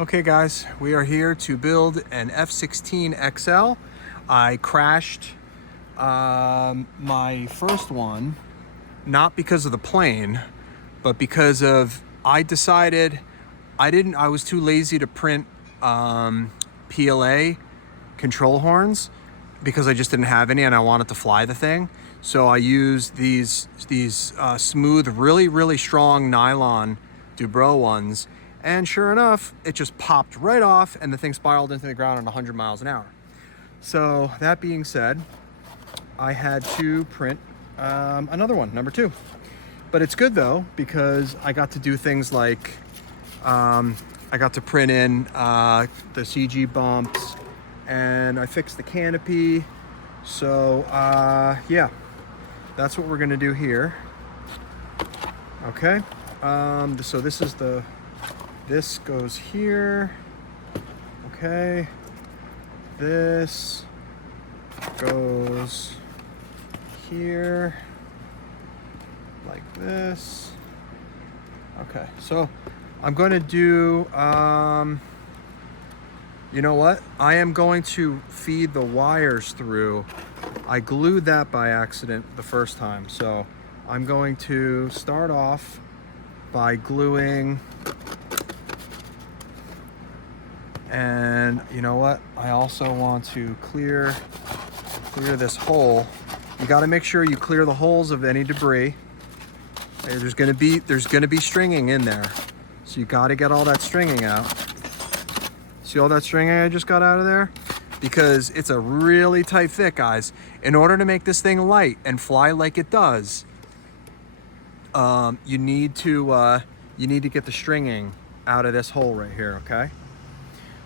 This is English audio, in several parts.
Okay guys, we are here to build an F16 XL. I crashed my first one, not because of the plane, but because of, I decided I was too lazy to print PLA control horns because I just didn't have any and I wanted to fly the thing. So I used these smooth, really strong nylon Dubro ones. And sure enough, it just popped right off and the thing spiraled into the ground at 100 miles an hour. So that being said, I had to print another one, number 2. But it's good though, because I got to do things like, I got to print in the CG bumps and I fixed the canopy. So yeah, that's what we're gonna do here. Okay, so this goes here. Okay, this goes here like this. Okay, so I'm going to do, you know what? I am going to feed the wires through. I glued that by accident the first time, so I'm going to start off by gluing. And you know what? I also want to clear this hole. You got to make sure you clear the holes of any debris. There's gonna be stringing in there, so you got to get all that stringing out. See all that stringing I just got out of there? Because it's a really tight fit, guys. In order to make this thing light and fly like it does, you need to get the stringing out of this hole right here. Okay.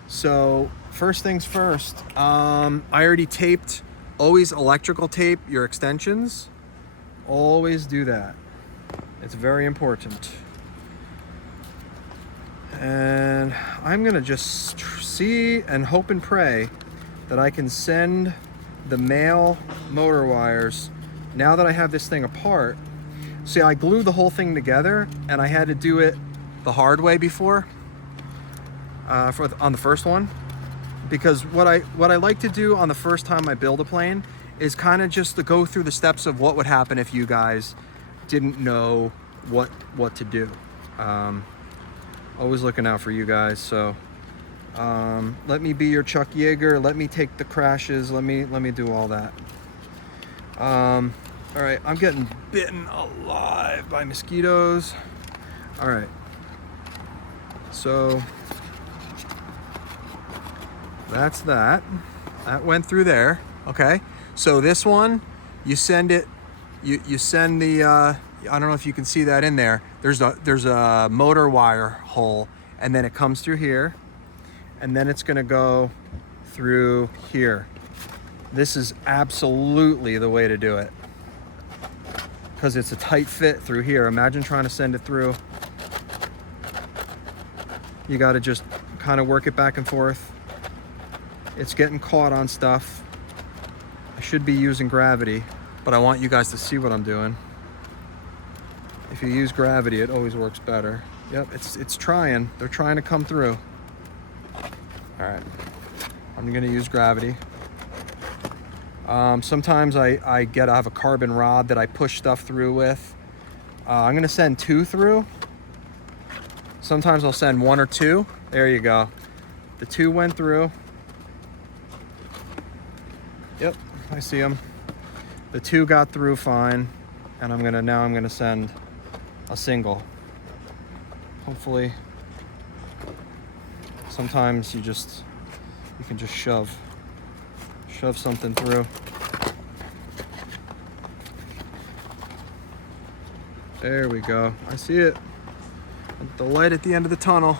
So first things first, I already taped. Always electrical tape your extensions. Always do that. It's very important. And I'm gonna just see and hope and pray that I can send the male motor wires now that I have this thing apart. See, I glued the whole thing together and I had to do it the hard way before. On the first one, because what I like to do on the first time I build a plane is kind of just to go through the steps of what would happen if you guys didn't know what to do. Always looking out for you guys. So let me be your Chuck Yeager. Let me take the crashes. Let me do all that. All right, I'm getting bitten alive by mosquitoes. All right, so that's that went through there. Okay, so this one, you send it, you send the I don't know if you can see that in there. There's a motor wire hole, and then it comes through here, and then it's gonna go through here. This is absolutely the way to do it, because it's a tight fit through here. Imagine trying to send it through. You got to just kind of work it back and forth. It's getting caught on stuff. I should be using gravity, but I want you guys to see what I'm doing. If you use gravity, it always works better. Yep, it's trying. They're trying to come through. All right, I'm gonna use gravity. Sometimes I have a carbon rod that I push stuff through with. I'm gonna send 2 through. Sometimes I'll send 1 or 2. There you go. The 2 went through. Yep, I see them. The 2 got through fine, and now I'm gonna send a single. Hopefully, sometimes you can just shove something through. There we go. I see it. The light at the end of the tunnel.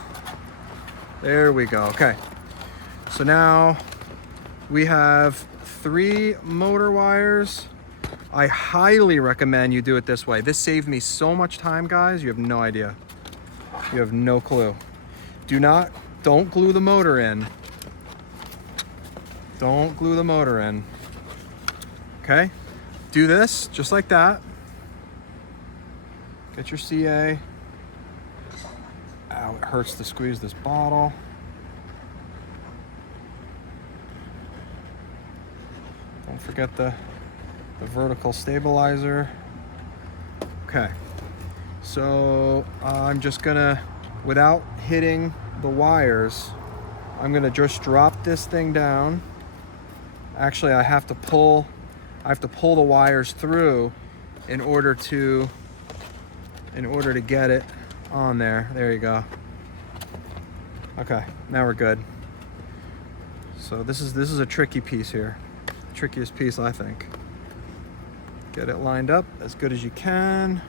There we go. Okay. So now we have 3 motor wires. I highly recommend you do it this way. This saved me so much time, guys. You have no idea. You have no clue. Don't glue the motor in. Don't glue the motor in. Okay? Do this just like that. Get your CA. Ow, it hurts to squeeze this bottle. Don't forget the vertical stabilizer. Okay, so I'm just gonna, without hitting the wires, I'm gonna just drop this thing down. Actually, I have to pull the wires through in order to get it on there. There you go. Okay, now we're good. So this is a tricky piece here. Trickiest piece, I think. Get it lined up as good as you can.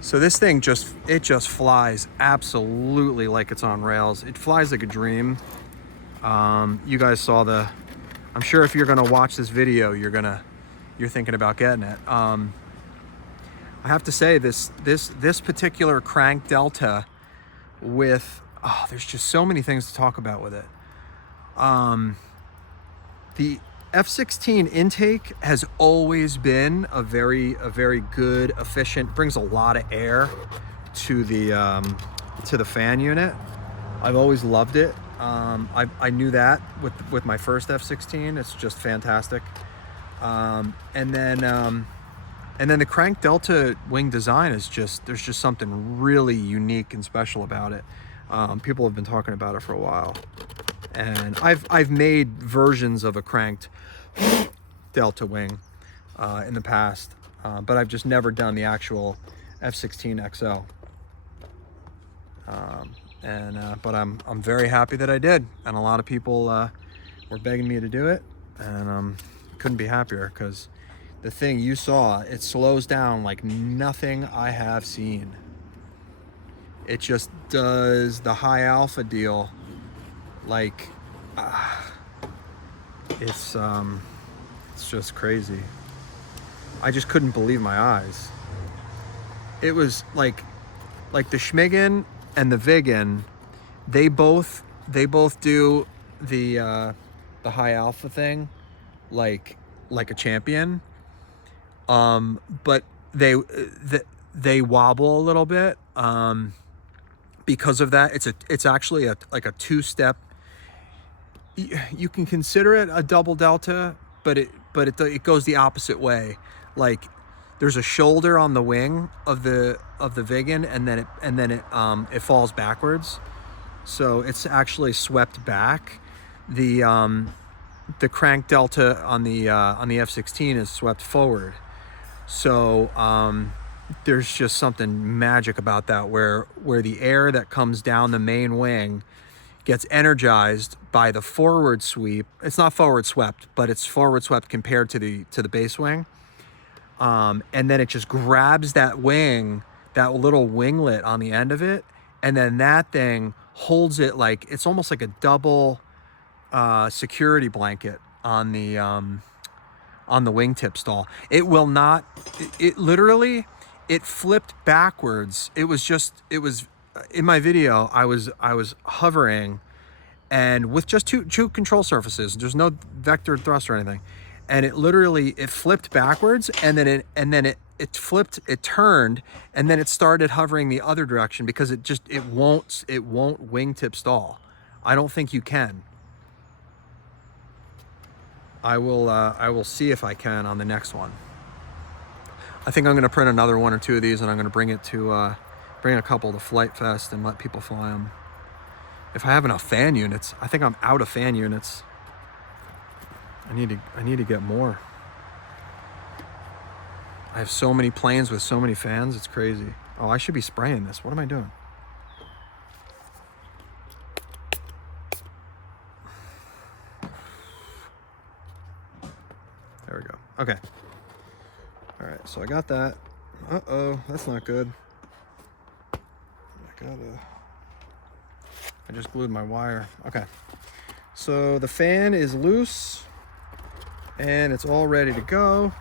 So this thing just flies absolutely like it's on rails. It flies like a dream. You guys saw I'm sure if you're gonna watch this video, you're thinking about getting it. I have to say this particular crank delta with, there's just so many things to talk about with it. The F16 intake has always been a very good, efficient, brings a lot of air to the fan unit. I've always loved it. I knew that with my first F16. It's just fantastic. And then the crank delta wing design is there's just something really unique and special about it. People have been talking about it for a while, and I've made versions of a cranked delta wing in the past, but I've just never done the actual F16 XL. But I'm very happy that I did, and a lot of people were begging me to do it, and couldn't be happier, because the thing you saw, it slows down like nothing I have seen. It just does the high alpha deal like it's just crazy. I just couldn't believe my eyes. It was like the Schmigen and the Vigen, they both do the high alpha thing like a champion, but they wobble a little bit because of that. It's actually like a two-step. You can consider it a double delta, but it goes the opposite way. Like, there's a shoulder on the wing of the Vigen, and then it falls backwards, so it's actually swept back. The crank delta on the F16 is swept forward. So there's just something magic about that, where the air that comes down the main wing gets energized by the forward sweep. It's not forward swept, but it's forward swept compared to the base wing. And then it just grabs that wing, that little winglet on the end of it, and then that thing holds it like it's almost like a double security blanket on the wingtip stall. It will not. It literally, it flipped backwards. It was in my video. I was hovering, and with just two control surfaces. There's no vector thrust or anything. And it flipped backwards, and then it flipped, it turned, and then it started hovering the other direction, because it won't wingtip stall. I don't think you can. I will see if I can on the next one. I think I'm going to print another one or two of these, and I'm going to bring a couple to Flight Fest and let people fly them. If I have enough fan units. I think I'm out of fan units. I need to get more. I have so many planes with so many fans, it's crazy. Oh, I should be spraying this. What am I doing? There we go. Okay. All right, so I got that. Uh-oh, that's not good. I just glued my wire. Okay. So the fan is loose, and it's all ready to go.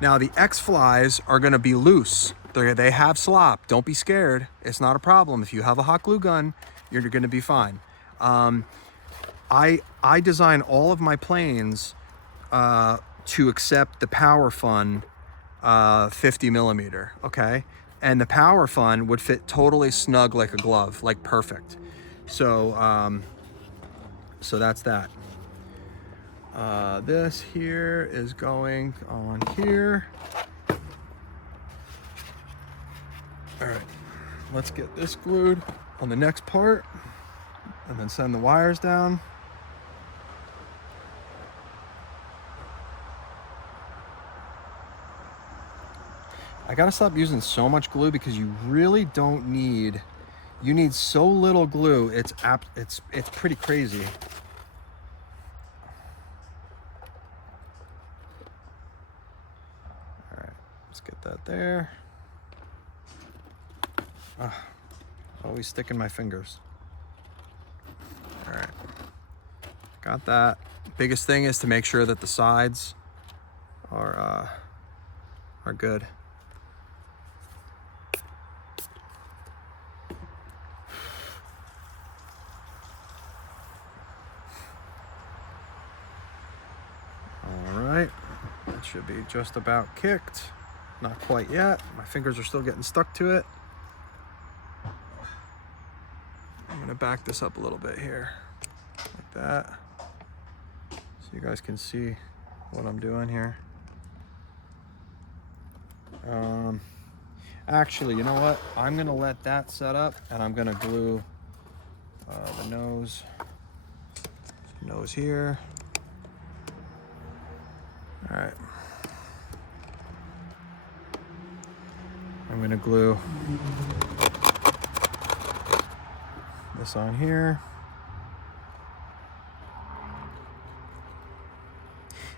Now the X-Flies are gonna be loose. They have slop. Don't be scared. It's not a problem. If you have a hot glue gun, you're gonna be fine. I design all of my planes to accept the Power Fun 50 millimeter, okay? And the Power Fun would fit totally snug like a glove, like perfect. So, so that's that. This here is going on here. All right, let's get this glued on the next part and then send the wires down. I gotta stop using so much glue because you really don't need, you need so little glue. It's pretty crazy. All right, let's get that there. Always sticking my fingers. All right, got that. Biggest thing is to make sure that the sides are good. That should be just about kicked. Not quite yet. My fingers are still getting stuck to it. I'm gonna back this up a little bit here, like that, so you guys can see what I'm doing here. Actually, you know what? I'm gonna let that set up, and I'm gonna glue the nose here. All right. I'm gonna glue this on here.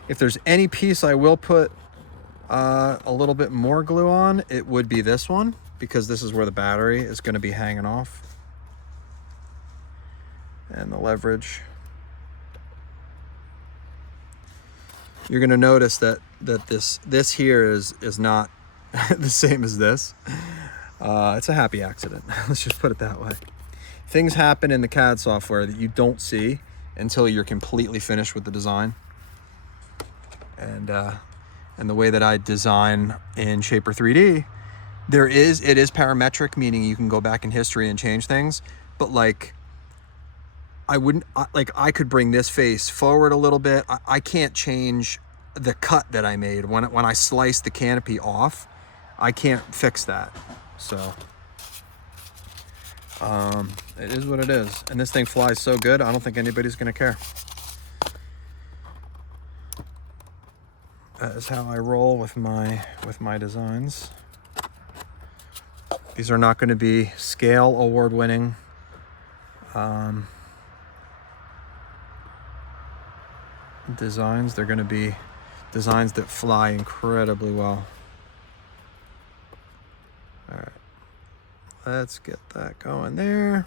If there's any piece I will put a little bit more glue on, it would be this one, because this is where the battery is going to be hanging off, and the leverage. You're going to notice that this here is not the same as this. It's a happy accident. Let's just put it that way. Things happen in the CAD software that you don't see until you're completely finished with the design. And the way that I design in Shaper 3D, it is parametric, meaning you can go back in history and change things. But like, I could bring this face forward a little bit. I can't change the cut that I made when I sliced the canopy off. I can't fix that. So it is what it is. And this thing flies so good, I don't think anybody's gonna care. That is how I roll with my designs. These are not going to be scale award-winning designs. They're going to be designs that fly incredibly well. All right, let's get that going there.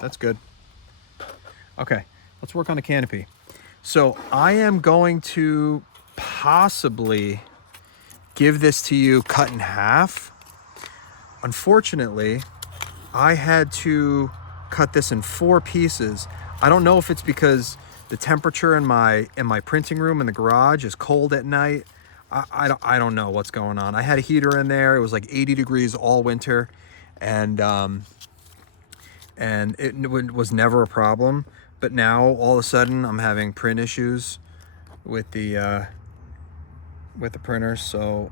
That's good. Okay, let's work on the canopy. So I am going to possibly give this to you cut in half. Unfortunately, I had to cut this in 4 pieces. I don't know if it's because the temperature in my printing room in the garage is cold at night. I don't know what's going on. I had a heater in there. It was like 80 degrees all winter, and it was never a problem. But now all of a sudden I'm having print issues with the printer. So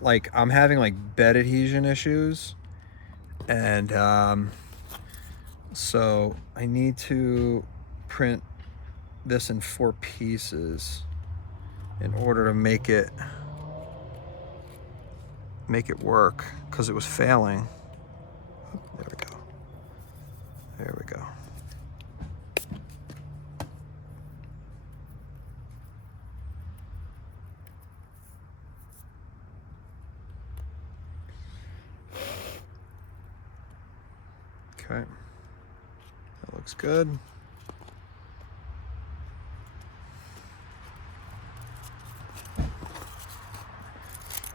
like I'm having like bed adhesion issues, and so I need to print this in 4 pieces in order to make it work, because it was failing. There we go. There we go. Okay. That looks good.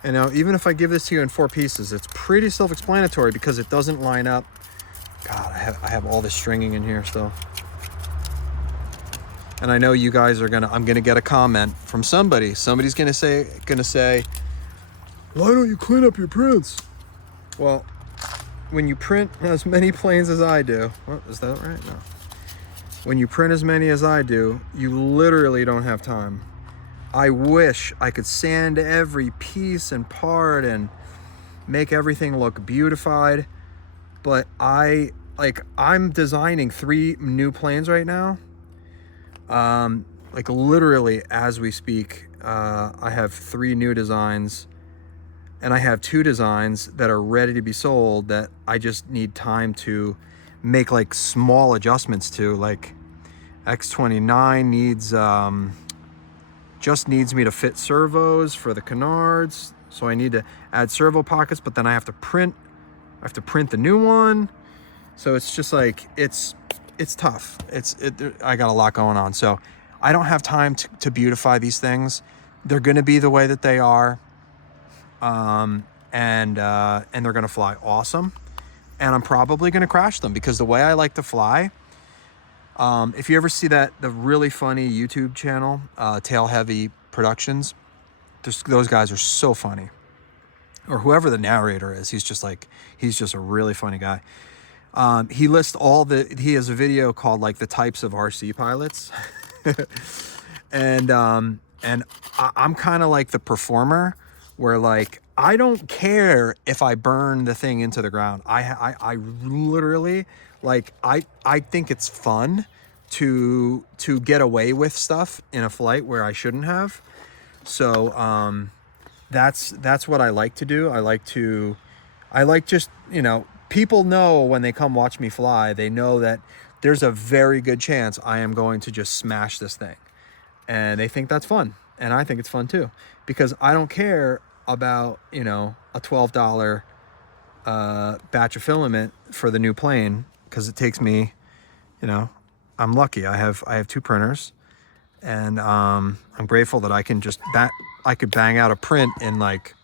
And now, even if I give this to you in 4 pieces, it's pretty self-explanatory because it doesn't line up. God, I have all this stringing in here still. And I know you guys are I'm gonna get a comment from somebody. Somebody's gonna say, why don't you clean up your prints? Well, when you print as many planes as I do, what, is that right? No. When you print as many as I do, you literally don't have time. I wish I could sand every piece and part and make everything look beautified, but I'm designing 3 new planes right now. Like literally as we speak, I have 3 new designs, and I have 2 designs that are ready to be sold that I just need time to make like small adjustments to. Like X29 needs, just needs me to fit servos for the canards. So I need to add servo pockets, but then I have to print the new one. So it's just like, it's tough. I got a lot going on. So I don't have time to beautify these things. They're going to be the way that they are. And they're going to fly awesome. And I'm probably going to crash them because the way I like to fly, if you ever see the really funny YouTube channel, Tail Heavy Productions, those guys are so funny. Or whoever the narrator is, he's just a really funny guy. He lists he has a video called like the types of RC pilots. and I'm kind of like the performer where like, I don't care if I burn the thing into the ground. I literally, like, I think it's fun to get away with stuff in a flight where I shouldn't have. So, that's what I like to do. I like just, you know, people know when they come watch me fly, they know that there's a very good chance I am going to just smash this thing. And they think that's fun. And I think it's fun too, because I don't care about, you know, a $12 batch of filament for the new plane, because it takes me, you know, I'm lucky. I have 2 printers, and I'm grateful that I can I could bang out a print in like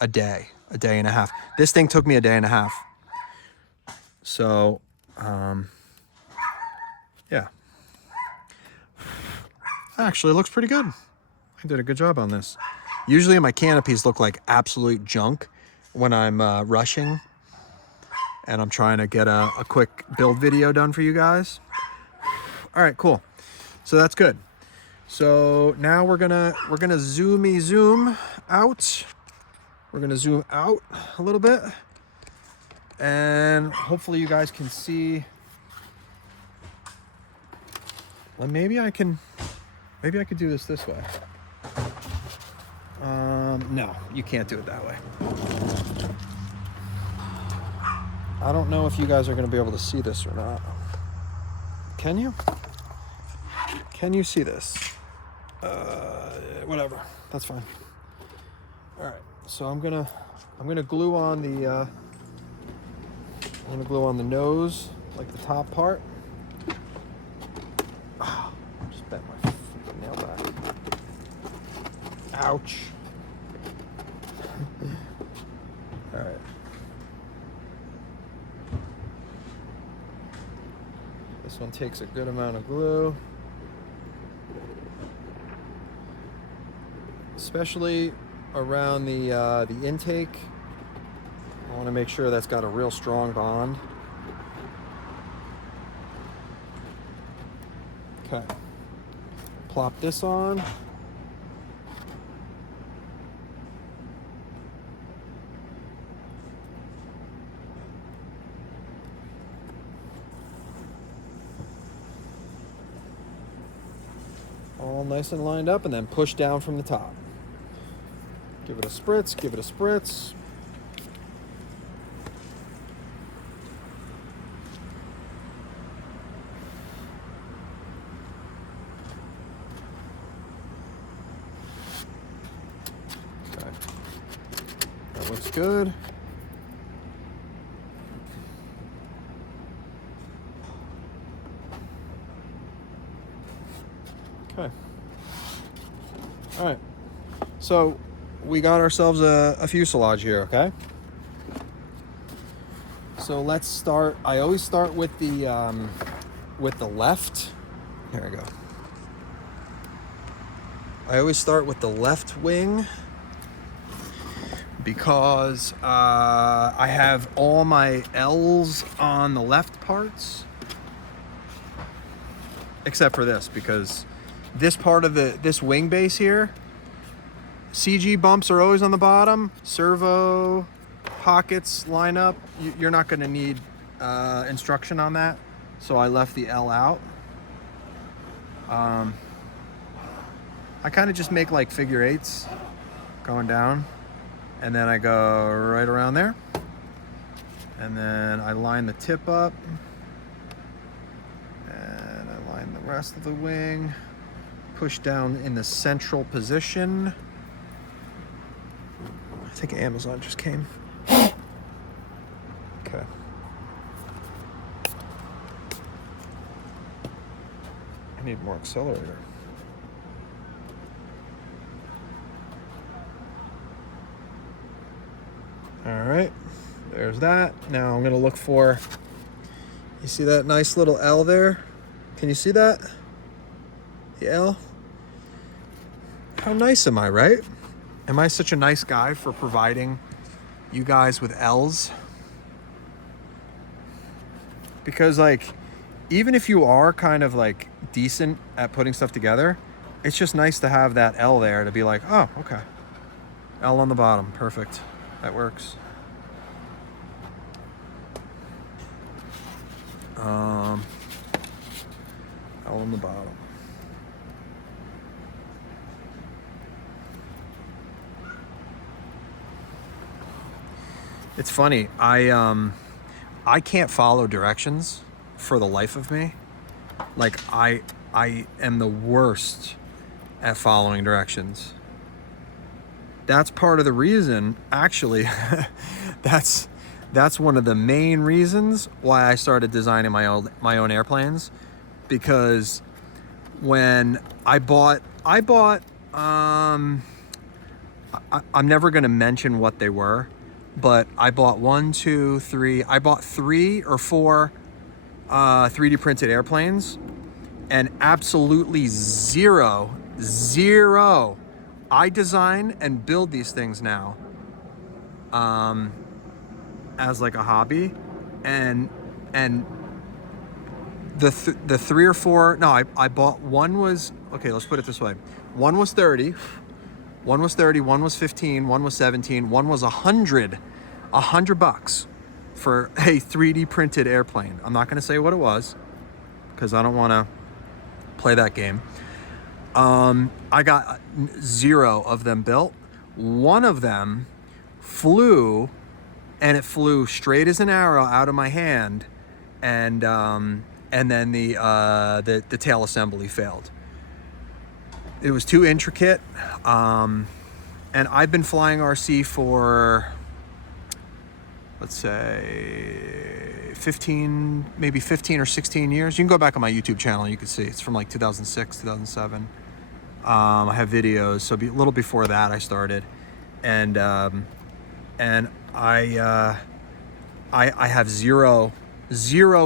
a day and a half. This thing took me a day and a half. So, yeah. Actually, it looks pretty good. I did a good job on this. Usually my canopies look like absolute junk when I'm rushing and I'm trying to get a quick build video done for you guys. All right, cool. So that's good. So now we're gonna zoom out. We're gonna zoom out a little bit, and hopefully you guys can see. Well, maybe I could do this way. No, you can't do it that way. I don't know if you guys are gonna be able to see this or not. Can you? Can you see this? Whatever, that's fine. All right, so I'm gonna glue on the nose, like the top part. Oh, just bent my freaking nail back. Ouch. All right. This one takes a good amount of glue. Especially around the intake. I want to make sure that's got a real strong bond. Okay. Plop this on. All nice and lined up, and then push down from the top. Give it a spritz, give it a spritz. Okay. That looks good. Okay. All right. So we got ourselves a fuselage here, okay? So let's start. I always start with the left. Here we go. I always start with the left wing because I have all my L's on the left parts, except for this, because this part of this wing base here, CG bumps are always on the bottom. Servo pockets line up. You're not going to need instruction on that, so I left the L out. I kind of just make like figure eights going down, and then I go right around there, and then I line the tip up, and I line the rest of the wing, push down in the central position. I think Amazon just came. Okay. I need more accelerator. All right, there's that. Now I'm gonna look for, you see that nice little L there? Can you see that? The L? How nice am I, right? Am I such a nice guy for providing you guys with L's? Because like, even if you are kind of like decent at putting stuff together, it's just nice to have that L there to be like, oh, okay. L on the bottom, perfect. That works. L on the bottom. It's funny, I can't follow directions for the life of me. Like I am the worst at following directions. That's part of the reason, actually, that's one of the main reasons why I started designing my own airplanes, because when I'm never going to mention what they were, but I bought I bought 3 or 4 3D printed airplanes, and absolutely zero, I design and build these things now as like a hobby, and the 3 or 4, no, I bought, one was, okay, let's put it this way. One was 30, one was 15, one was 17, one was $100 for a 3D printed airplane. I'm not gonna say what it was, because I don't wanna play that game. I got 0 of them built. One of them flew, and it flew straight as an arrow out of my hand, and then the tail assembly failed. It was too intricate, and I've been flying RC for, let's say 15 or 16 years. You can go back on my YouTube channel and you can see it's from like 2006, 2007. I have videos, so a little before that I started, and I have zero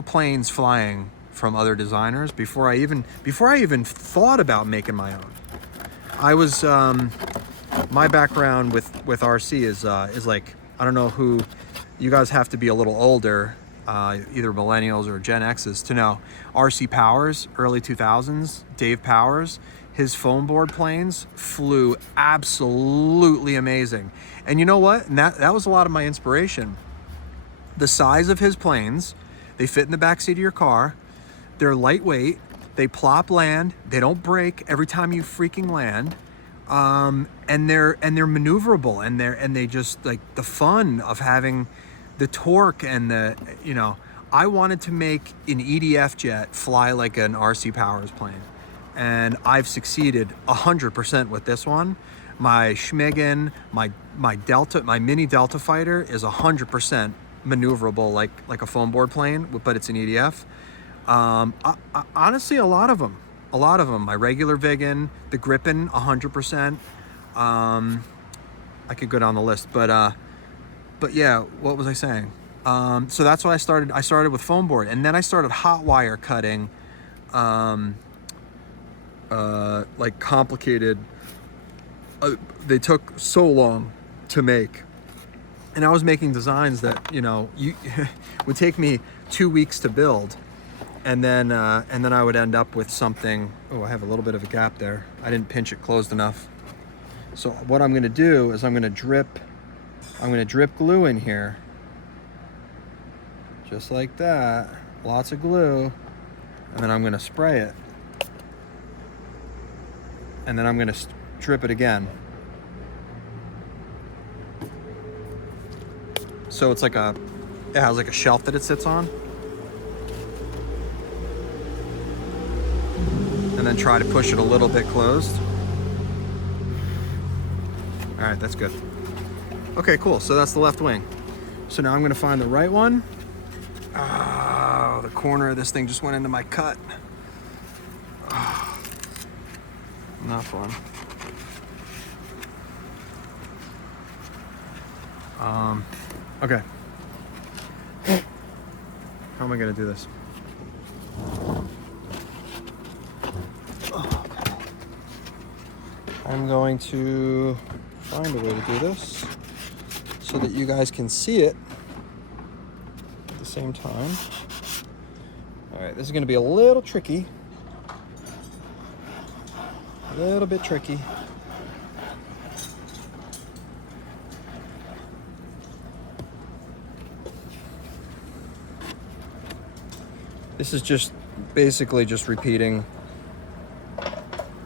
planes flying from other designers before I even thought about making my own. I was my background with RC is like, I don't know who, you guys have to be a little older, either millennials or Gen X's, to know RC Powers, early 2000s, Dave Powers. His foam board planes flew absolutely amazing. And you know what? And that was a lot of my inspiration. The size of his planes, they fit in the backseat of your car. They're lightweight. They plop land. They don't break every time you freaking land. And they're maneuverable, and they just, like, the fun of having the torque and the, you know, I wanted to make an EDF jet fly like an RC Powers plane. And I've succeeded 100% with this one. My Schmigen, my mini Delta fighter is 100% maneuverable like a foam board plane, but it's an EDF. Honestly, a lot of them. My regular Vigan, the Gripen, 100%. I could go down the list, but yeah, what was I saying? So that's why I started with foam board, and then I started hot wire cutting. Like complicated, they took so long to make, And I was making designs that, you know, would take me 2 weeks to build. And then I would end up with something. Oh, I have a little bit of a gap there. I didn't pinch it closed enough. So what I'm gonna do is I'm gonna drip glue in here. Just like that, lots of glue. And then I'm gonna spray it. And then I'm gonna drip it again. So it's like it has like a shelf that it sits on. And then try to push it a little bit closed. All right, that's good. Okay, cool, so that's the left wing. So now I'm gonna find the right one. Oh, the corner of this thing just went into my cut. Oh, not fun. Okay. How am I gonna do this? Oh, I'm going to find a way to do this so that you guys can see it at the same time. All right, this is gonna be a little tricky. A little bit tricky. This is just basically just repeating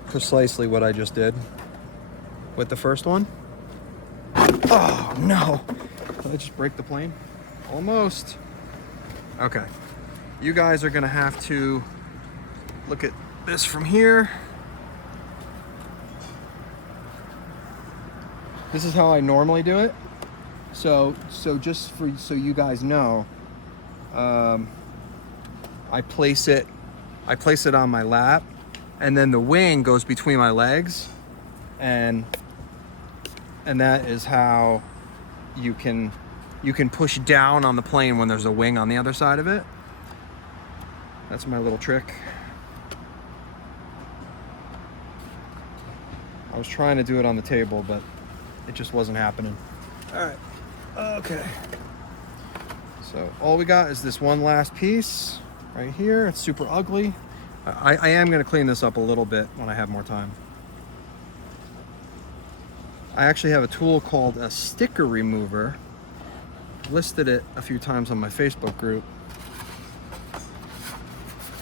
precisely what I just did with the first one. Oh no, did I just break the plane? Almost. Okay, you guys are gonna have to look at this from here. This is how I normally do it. So just so you guys know, I place it on my lap, and then the wing goes between my legs, and that is how you can push down on the plane when there's a wing on the other side of it. That's my little trick. I was trying to do it on the table, but it just wasn't happening. All right, okay. So all we got is this one last piece right here. It's super ugly. I am gonna clean this up a little bit when I have more time. I actually have a tool called a sticker remover. Listed it a few times on my Facebook group.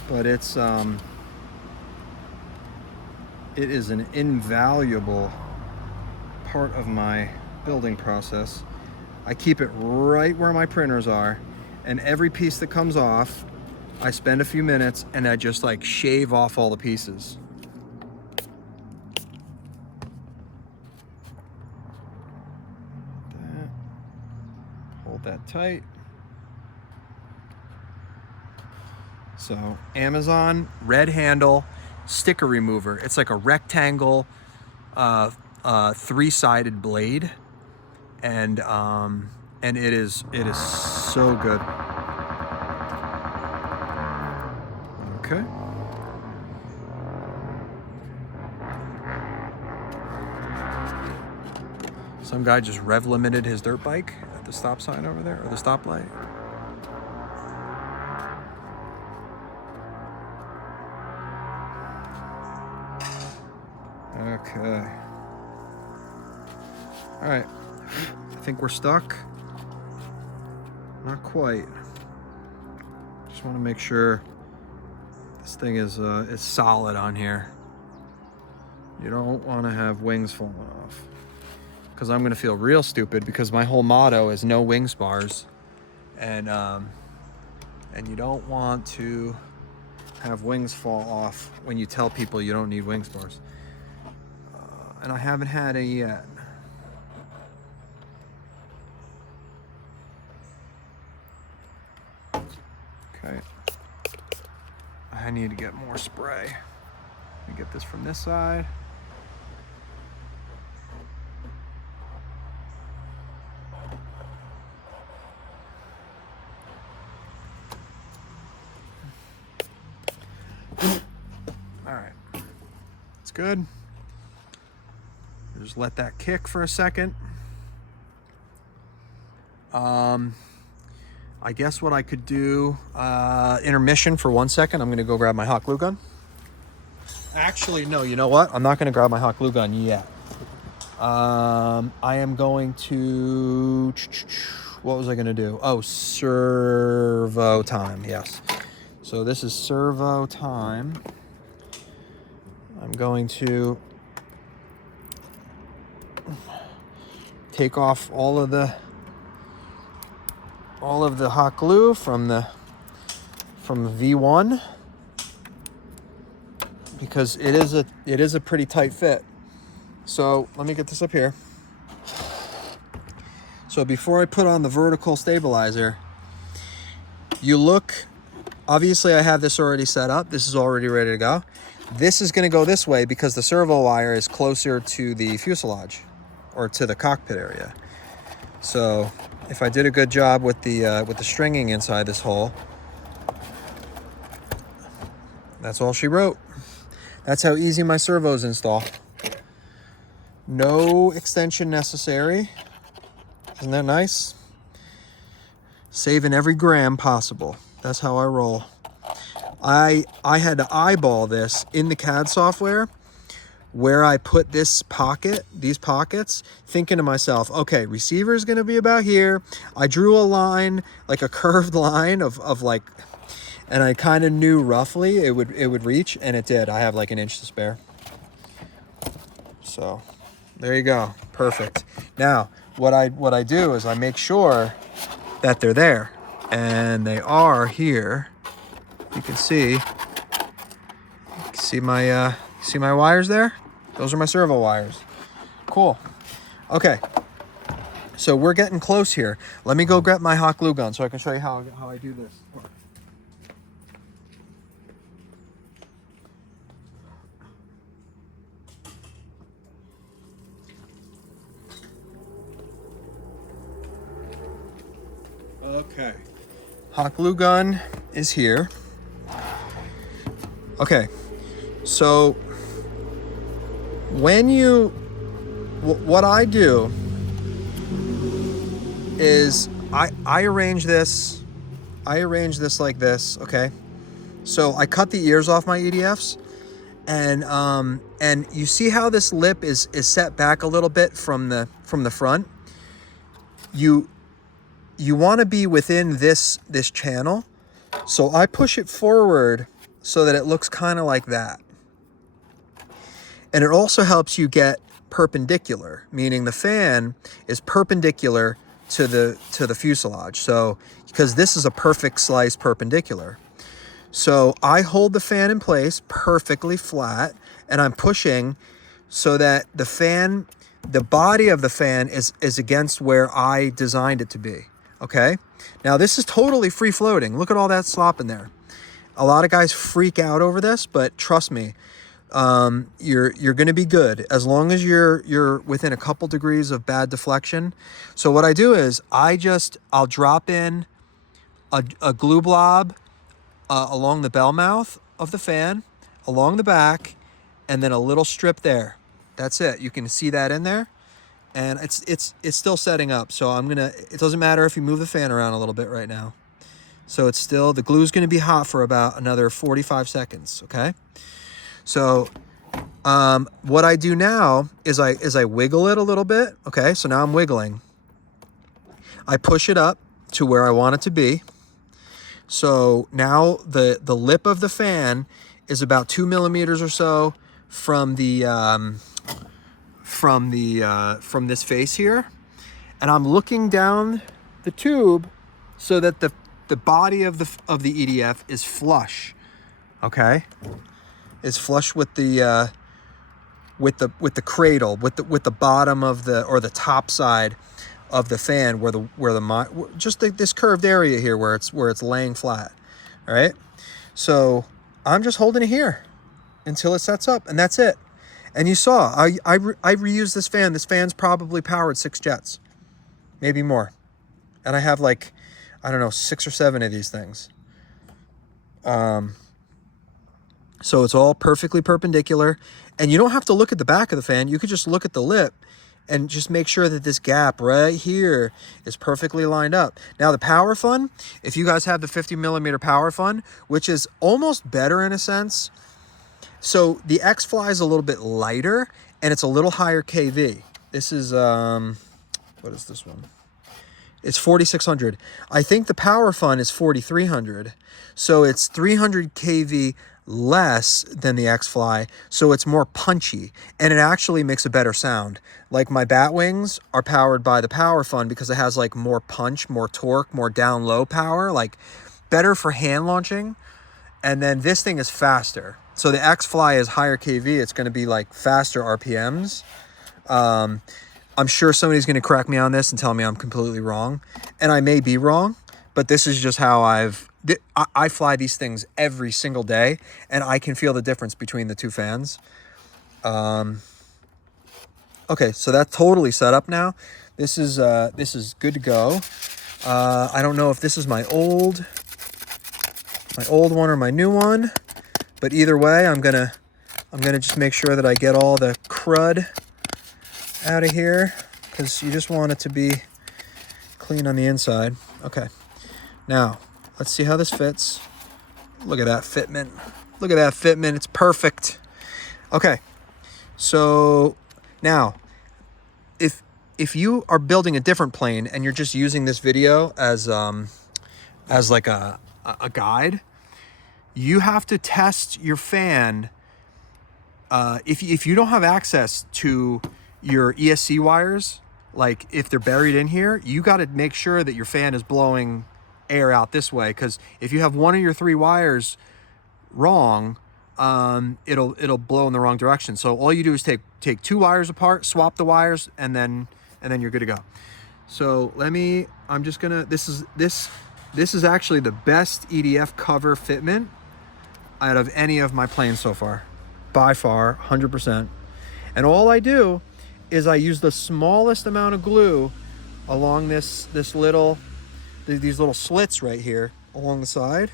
But it is an invaluable part of my building process. I keep it right where my printers are, and every piece that comes off, I spend a few minutes and I just like shave off all the pieces. Hold that tight. So Amazon red handle sticker remover. It's like a rectangle, 3-sided blade, and it is so good. Okay. Some guy just rev limited his dirt bike at the stop sign over there, or the stoplight. Okay. All right. I think we're stuck. Not quite. Just want to make sure this thing is solid on here. You don't want to have wings falling off, because I'm gonna feel real stupid, because my whole motto is no wing spars, and you don't want to have wings fall off when you tell people you don't need wing spars. And I haven't had any yet. Okay. I need to get more spray. Let me get this from this side. All right. It's good. Just let that kick for a second. I guess what I could do, intermission for 1 second. I'm going to go grab my hot glue gun. Actually, no, you know what? I'm not going to grab my hot glue gun yet. I am going to, what was I going to do? Oh, servo time. Yes. So this is servo time. I'm going to take off all of the hot glue from V1 because it is a pretty tight fit. So let me get this up here. So before I put on the vertical stabilizer, you look, obviously I have this already set up. This is already ready to go. This is going to go this way because the servo wire is closer to the fuselage or to the cockpit area. So if I did a good job with the stringing inside this hole, that's all she wrote. That's how easy my servos install. No extension necessary. Isn't that nice? Saving every gram possible. That's how I roll. I had to eyeball this in the CAD software where I put this pocket, these pockets, thinking to myself, okay, receiver is going to be about here. I drew a line, like a curved line of like, and I kind of knew roughly it would reach, and it did. I have like an inch to spare. So there you go. Perfect. Now, what I do is I make sure that they're there, and they are here. You can see my wires there? Those are my servo wires. Cool. Okay. So we're getting close here. Let me go grab my hot glue gun so I can show you how I do this. Okay. Hot glue gun is here. Okay. So what I do is I arrange this like this, okay? So I cut the ears off my EDFs, and you see how this lip is set back a little bit from the front. You want to be within this channel, so I push it forward so that it looks kind of like that. And it also helps you get perpendicular, meaning the fan is perpendicular to the fuselage. So, because this is a perfect slice perpendicular. So I hold the fan in place perfectly flat, and I'm pushing so that the body of the fan is against where I designed it to be. Okay? Now this is totally free floating. Look at all that slop in there. A lot of guys freak out over this, but trust me, you're going to be good as long as you're within a couple degrees of bad deflection. So what I do is I'll drop in a glue blob along the bell mouth of the fan, along the back, and then a little strip there. That's it. You can see that in there, and it's still setting up. So it doesn't matter if you move the fan around a little bit right now. So it's still, the glue's going to be hot for about another 45 seconds. Okay. So, what I do now is I wiggle it a little bit. Okay. So now I'm wiggling. I push it up to where I want it to be. So now the lip of the fan is about 2 millimeters or so from from this face here. And I'm looking down the tube so that the body of the EDF is flush. Okay. Is flush with the cradle, with the bottom of the top side of the fan, this curved area here where it's laying flat. All right. So I'm just holding it here until it sets up, and that's it. And you saw I reused this fan. This fan's probably powered 6 jets, maybe more, and I have like, I don't know, 6 or 7 of these things. So it's all perfectly perpendicular, and you don't have to look at the back of the fan. You could just look at the lip and just make sure that this gap right here is perfectly lined up. Now the power fun, if you guys have the 50mm power fun, which is almost better in a sense. So the X-Fly is a little bit lighter and it's a little higher KV. This is, what is this one? It's 4600. I think the power fun is 4300. So it's 300 kV less than the X-Fly, so it's more punchy and it actually makes a better sound. Like my bat wings are powered by the power fun because it has like more punch, more torque, more down low power, like better for hand launching. And then this thing is faster. So the X-Fly is higher KV, it's going to be like faster RPMs. I'm sure somebody's going to correct me on this and tell me I'm completely wrong, and I may be wrong, but this is just how I fly these things every single day, and I can feel the difference between the two fans. Okay, so that's totally set up now. This is good to go. I don't know if this is my old one or my new one, but either way, I'm gonna just make sure that I get all the crud out of here, because you just want it to be clean on the inside. Okay, now let's see how this fits. Look at that fitment. Look at that fitment. It's perfect. Okay, so now if you are building a different plane and you're just using this video as like a guide, you have to test your fan. If you don't have access to your ESC wires, like if they're buried in here, you got to make sure that your fan is blowing air out this way, because if you have one of your 3 wires wrong, it'll blow in the wrong direction. So all you do is take 2 wires apart, swap the wires, and then you're good to go. So I'm just gonna, this is actually the best EDF cover fitment out of any of my planes so far, by far, 100%. And all I do is I use the smallest amount of glue along these little slits right here along the side.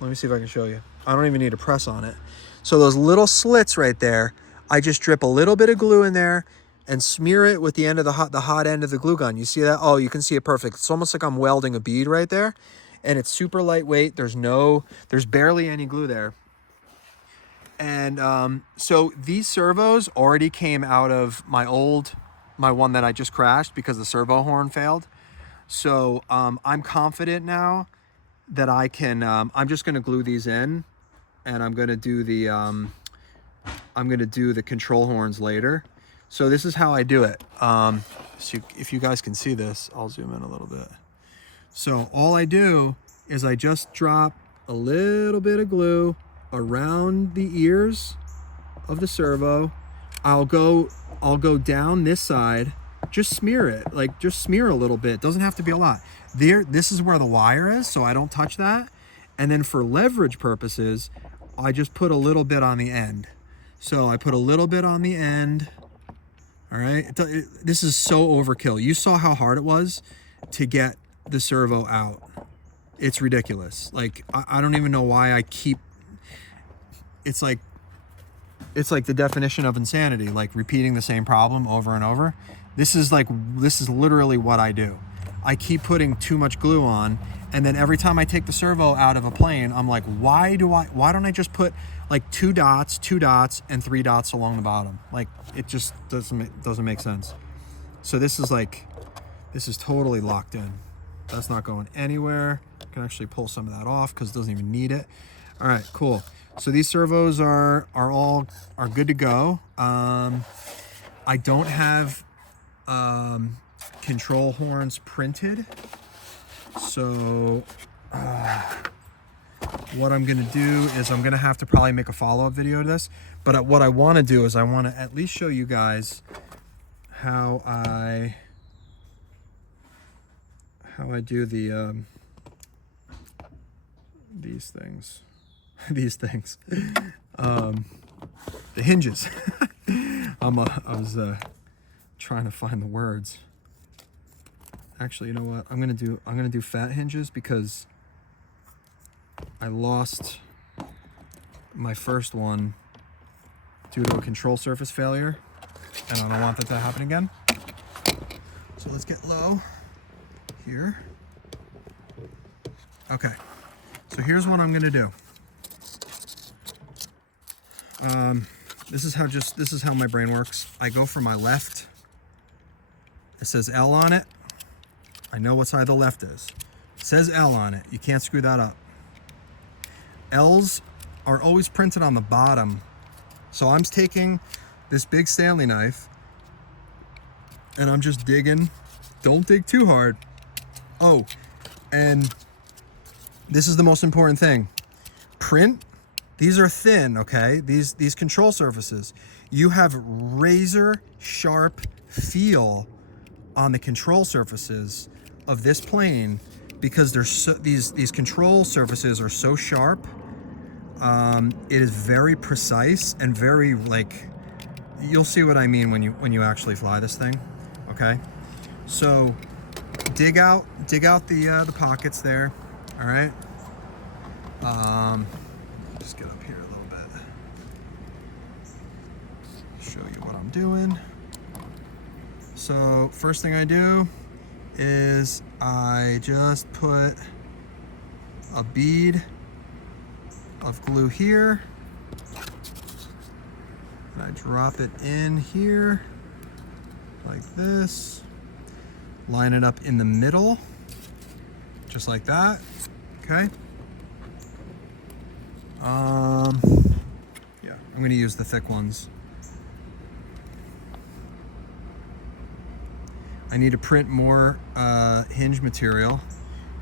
Let me see if I can show you. I don't even need to press on it. So those little slits right there, I just drip a little bit of glue in there and smear it with the end of the hot end of the glue gun. You see that? Oh, you can see it perfect. It's almost like I'm welding a bead right there, and it's super lightweight. There's barely any glue there. And so these servos already came out of my one that I just crashed because the servo horn failed. So I'm confident now that I can, I'm just going to glue these in, and I'm going to do the control horns later. So this is how I do it. So if you guys can see this, I'll zoom in a little bit. So all I do is I just drop a little bit of glue around the ears of the servo. I'll go down this side, just smear it, like just smear a little bit. It doesn't have to be a lot. This is where the wire is, so I don't touch that. And then for leverage purposes, I just put a little bit on the end. So I put a little bit on the end. All right, this is so overkill. You saw how hard it was to get the servo out. It's ridiculous. Like, I don't even know why I keep, it's like the definition of insanity, like repeating the same problem over and over. This is literally what I do. I keep putting too much glue on, and then every time I take the servo out of a plane, I'm like, why don't I just put like 2 dots, and 3 dots along the bottom? Like, it just doesn't make sense. So this is totally locked in. That's not going anywhere. I can actually pull some of that off because it doesn't even need it. All right, cool. So these servos are good to go. I don't have control horns printed. So what I'm gonna do is I'm gonna have to probably make a follow-up video to this. But what I want to do is I want to at least show you guys how I do the these things. The hinges. I was trying to find the words. Actually, you know what? I'm gonna do fat hinges because I lost my first one due to a control surface failure. and I don't want that to happen again. So let's get low here. Okay, so here's what I'm gonna do. This is how my brain works. I go for my left. It says L on it. I know what side the left is. It says L on it. You can't screw that up. L's are always printed on the bottom. So I'm taking this big Stanley knife and I'm just digging. Don't dig too hard. Oh, and this is the most important thing. Print. These are thin, okay? These control surfaces. You have razor sharp feel on the control surfaces of this plane because they're so, these control surfaces are so sharp. It is very precise and very, like, you'll see what I mean when you actually fly this thing, okay? So dig out the pockets there, all right? Just get up here a little bit. Show you what I'm doing. So first thing I do is I just put a bead of glue here. And I drop it in here like this. Line it up in the middle, just like that, okay? Yeah, I'm gonna use the thick ones. I need to print more hinge material.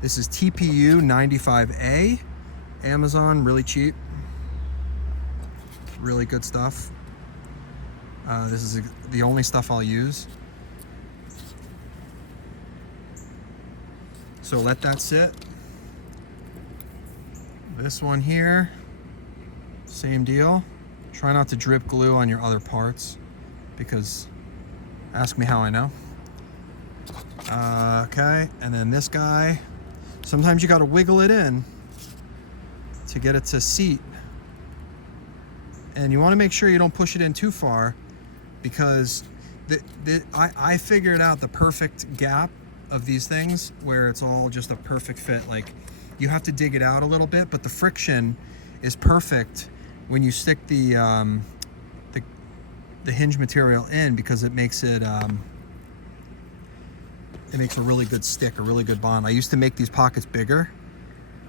This is TPU 95A, Amazon, really cheap. Really good stuff. This is the only stuff I'll use. So let that sit. This one here, same deal. Try not to drip glue on your other parts because ask me how I know. Okay, and then this guy, sometimes you gotta wiggle it in to get it to seat. And you wanna make sure you don't push it in too far because I figured out the perfect gap of these things where it's all just a perfect fit. Like, you have to dig it out a little bit, but the friction is perfect when you stick the hinge material in because it makes it makes a really good stick, a really good bond. I used to make these pockets bigger,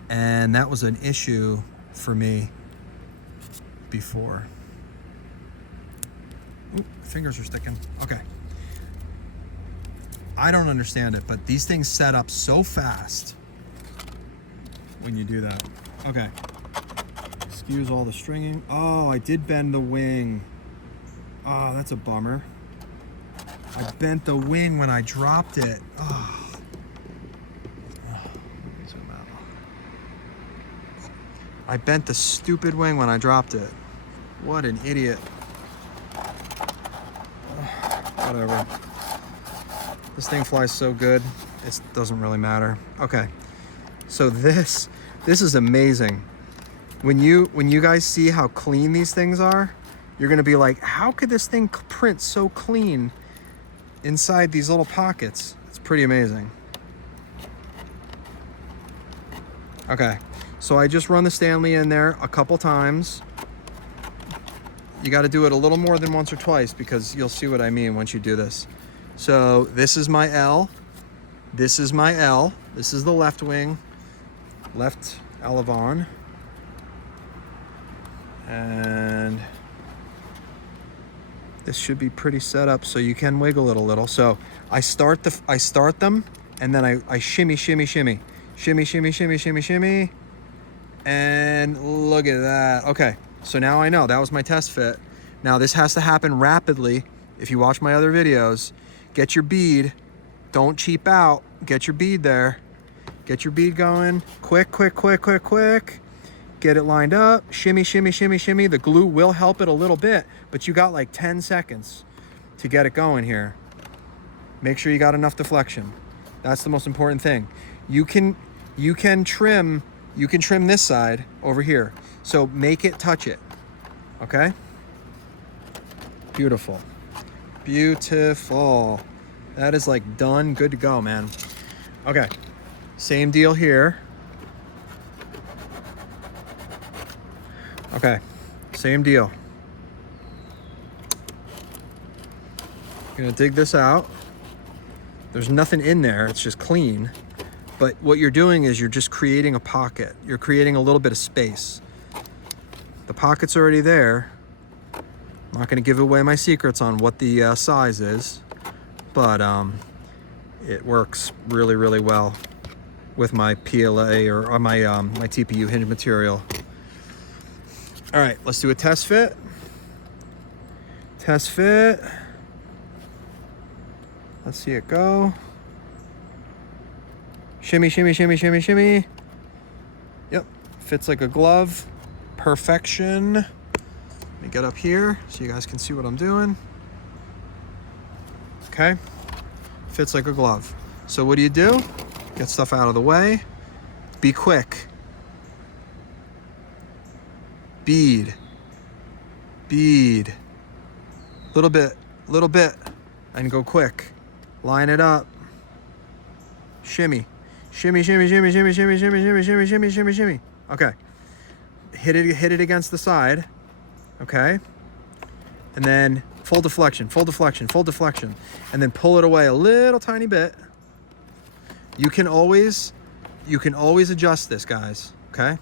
and that was an issue for me before. Ooh, fingers are sticking. Okay. I don't understand it, but these things set up so fast when you do that. Okay. Excuse all the stringing. Oh, I did bend the wing. Oh, that's a bummer. I bent the wing when I dropped it. Oh. Zoom out. I bent the stupid wing when I dropped it. What an idiot. Whatever. This thing flies so good, it doesn't really matter. Okay, so this is amazing. When you guys see how clean these things are, you're gonna be like, how could this thing print so clean inside these little pockets? It's pretty amazing. Okay, so I just run the Stanley in there a couple times. You gotta do it a little more than once or twice because you'll see what I mean once you do this. So this is my L, this is my L, this is the left wing, left elevon, and this should be pretty set up so you can wiggle it a little. So I start them, and then I shimmy, shimmy, shimmy, shimmy, shimmy, shimmy, shimmy, shimmy, and look at that. Okay, so now I know that was my test fit. Now this has to happen rapidly. If you watch my other videos, get your bead, don't cheap out, get your bead there. Get your bead going, quick, quick, quick, quick, quick. Get it lined up, shimmy, shimmy, shimmy, shimmy. The glue will help it a little bit, but you got like 10 seconds to get it going here. Make sure you got enough deflection. That's the most important thing. You can trim this side over here. So make it touch it, okay? Beautiful. Beautiful. That is like done, good to go, man. Okay, same deal here. Okay, same deal. I'm gonna dig this out. There's nothing in there, it's just clean. But what you're doing is you're just creating a pocket. You're creating a little bit of space. The pocket's already there. I'm not gonna give away my secrets on what the size is, but it works really, really well with my PLA or my my TPU hinge material. All right, let's do a test fit. Test fit. Let's see it go. Shimmy, shimmy, shimmy, shimmy, shimmy. Yep, fits like a glove. Perfection. Let me get up here so you guys can see what I'm doing. Okay, fits like a glove. So what do? Get stuff out of the way. Be quick. Bead. Bead. Little bit, and go quick. Line it up. Shimmy. Shimmy, shimmy, shimmy, shimmy, shimmy, shimmy, shimmy, shimmy, shimmy, shimmy, shimmy. Okay. Hit it against the side. Okay. And then full deflection, full deflection, full deflection. And then pull it away a little tiny bit. You can always adjust this, guys. Okay.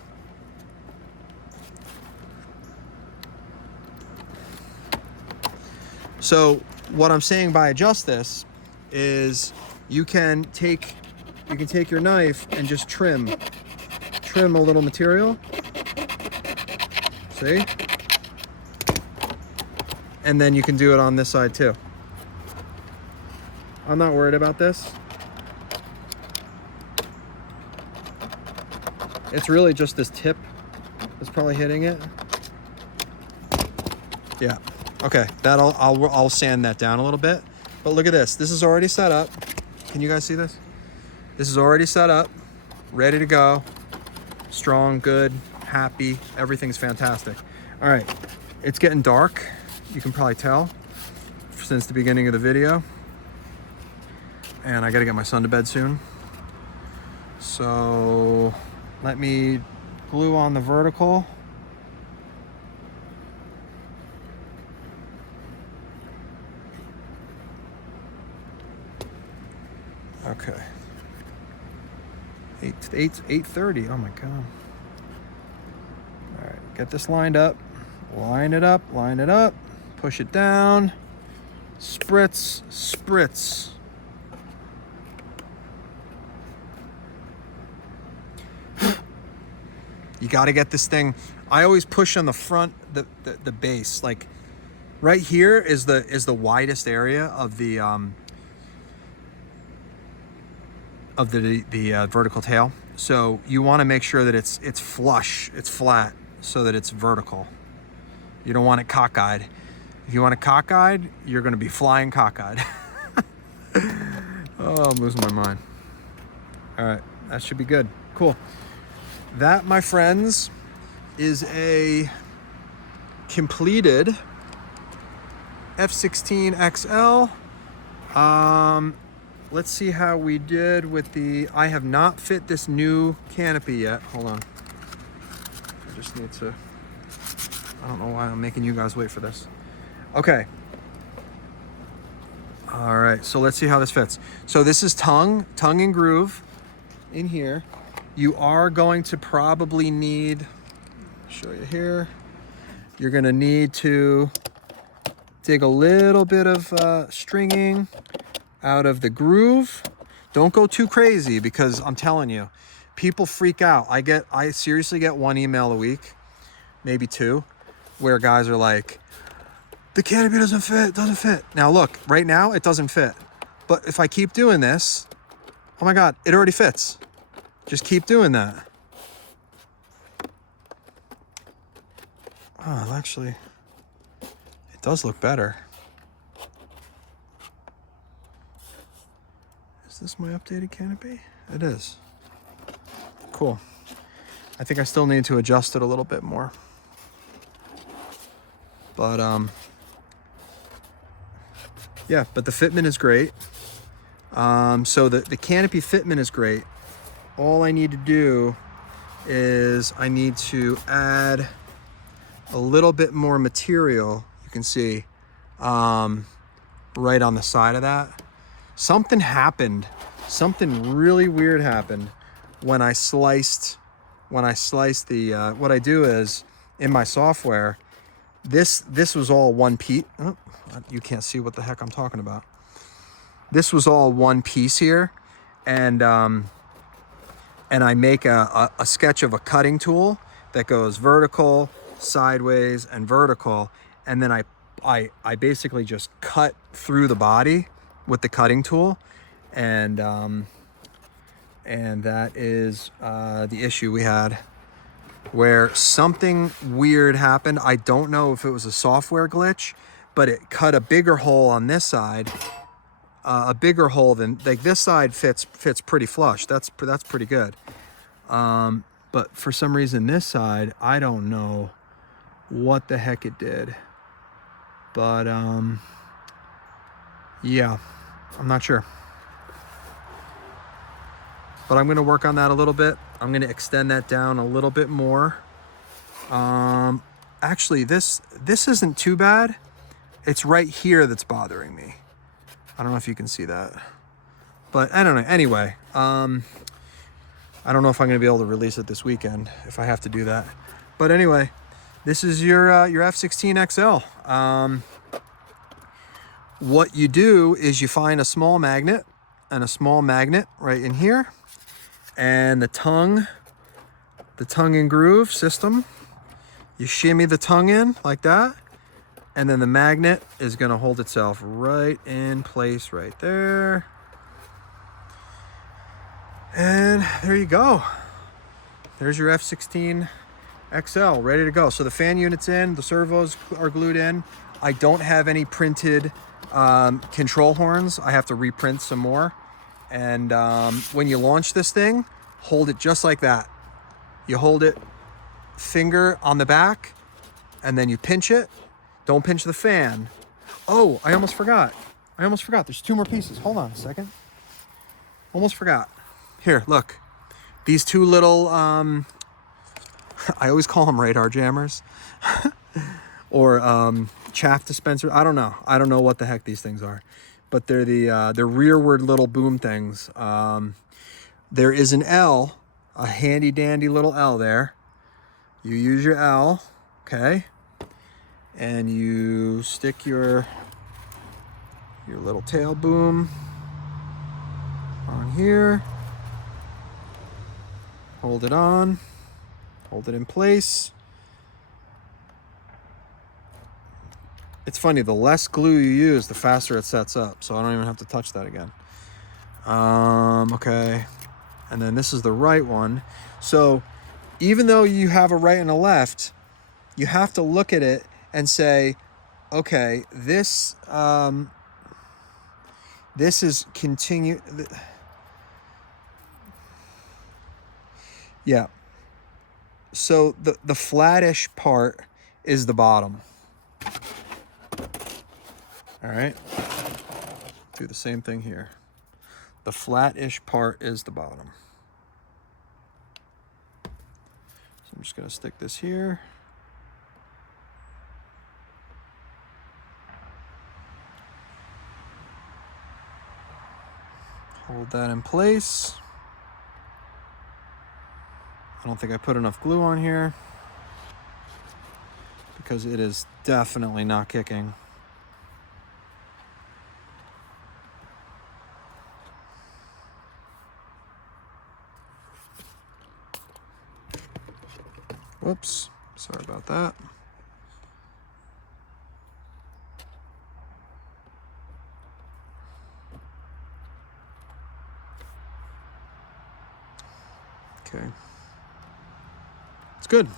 So what I'm saying by adjust this is you can take your knife and just trim a little material. See? And then you can do it on this side too. I'm not worried about this. It's really just this tip that's probably hitting it. Yeah. Okay, I'll sand that down a little bit. But look at this. This is already set up. Can you guys see this? This is already set up, ready to go. Strong, good, happy. Everything's fantastic. All right, it's getting dark. You can probably tell since the beginning of the video. And I gotta get my son to bed soon. So let me glue on the vertical. Okay. 8:30. Oh my God. All right, get this lined up. Line it up, line it up. Push it down. Spritz, spritz. You got to get this thing. I always push on the front, the base. Like right here is the widest area of the vertical tail. So you want to make sure that it's flush, it's flat, so that it's vertical. You don't want it cockeyed. If you want it cockeyed, you're going to be flying cockeyed. Oh, I'm losing my mind. All right, that should be good. Cool. That, my friends, is a completed F16 XL. Let's see how we did with the, I have not fit this new canopy yet. Hold on. I just need to, I don't know why I'm making you guys wait for this. Okay. All right, so let's see how this fits. So this is tongue and groove in here. You are going to probably need, show you here, you're gonna need to dig a little bit of stringing out of the groove. Don't go too crazy, because I'm telling you, people freak out. I seriously get one email a week, maybe two, where guys are like, the canopy doesn't fit. Now look, right now it doesn't fit. But if I keep doing this, oh my God, it already fits. Just keep doing that. Oh, actually, it does look better. Is this my updated canopy? It is. Cool. I think I still need to adjust it a little bit more. But Yeah, but the fitment is great. So the canopy fitment is great. All I need to do is I need to add a little bit more material. You can see right on the side of that. Something happened. Something really weird happened when I sliced the, what I do is in my software, this was all one piece. Oh, you can't see what the heck I'm talking about. This was all one piece here. And I make a sketch of a cutting tool that goes vertical, sideways, and vertical. And then I basically just cut through the body with the cutting tool. And that is the issue we had, where something weird happened. I don't know if it was a software glitch, but it cut a bigger hole on this side, a bigger hole than, like, this side fits pretty flush. That's pretty good. But for some reason this side, I don't know what the heck it did. But yeah, I'm not sure. But I'm gonna work on that a little bit. I'm gonna extend that down a little bit more. Actually, this isn't too bad. It's right here that's bothering me. I don't know if you can see that, but I don't know. Anyway, I don't know if I'm gonna be able to release it this weekend if I have to do that. But anyway, this is your F16 XL. What you do is you find a small magnet and a small magnet right in here, and the tongue and groove system. You shimmy the tongue in like that, and then the magnet is going to hold itself right in place right there. And there you go. There's your F16 XL ready to go. So the fan unit's in, the servos are glued in. I don't have any printed control horns. I have to reprint some more. And when you launch this thing, hold it just like that. You hold it, finger on the back, and then you pinch it. Don't pinch the fan. Oh, I almost forgot. There's 2 more pieces. Hold on a second. Almost forgot. Here, look. These 2 little, I always call them radar jammers. Or chaff dispenser. I don't know. I don't know what the heck these things are. But they're the rearward little boom things. There is an L, a handy dandy little L there. You use your L, okay? And you stick your little tail boom on here. Hold it on. Hold it in place. It's funny, the less glue you use, the faster it sets up. So I don't even have to touch that again. Okay. And then this is the right one. So even though you have a right and a left, you have to look at it and say, okay, this is continue. Yeah. So the flattish part is the bottom. All right. Do the same thing here. The flattish part is the bottom. So I'm just going to stick this here. Hold that in place. I don't think I put enough glue on here because it is definitely not kicking. Whoops, sorry about that. Okay. It's good.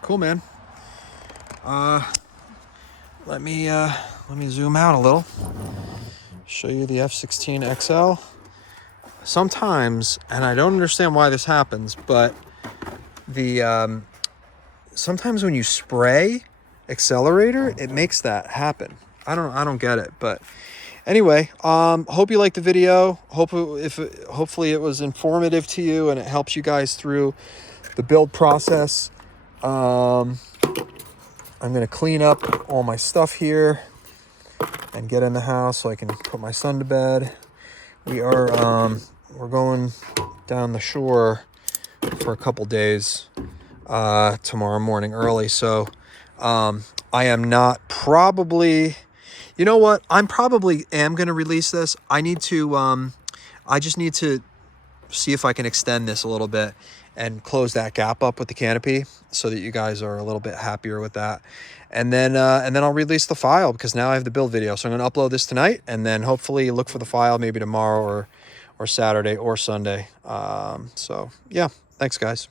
Cool, man. Let me zoom out a little. Show you the F16 XL. Sometimes, and I don't understand why this happens, but the sometimes when you spray accelerator, it makes that happen. I don't get it, but Anyway, hope you liked the video. Hopefully it was informative to you and it helps you guys through the build process. I'm gonna clean up all my stuff here and get in the house so I can put my son to bed. We're going down the shore for a couple days tomorrow morning early. So I am not probably, you know what? I'm probably am going to release this. I just need to see if I can extend this a little bit and close that gap up with the canopy so that you guys are a little bit happier with that. And then I'll release the file because now I have the build video. So I'm going to upload this tonight and then hopefully look for the file maybe tomorrow or Saturday or Sunday. So yeah, thanks guys.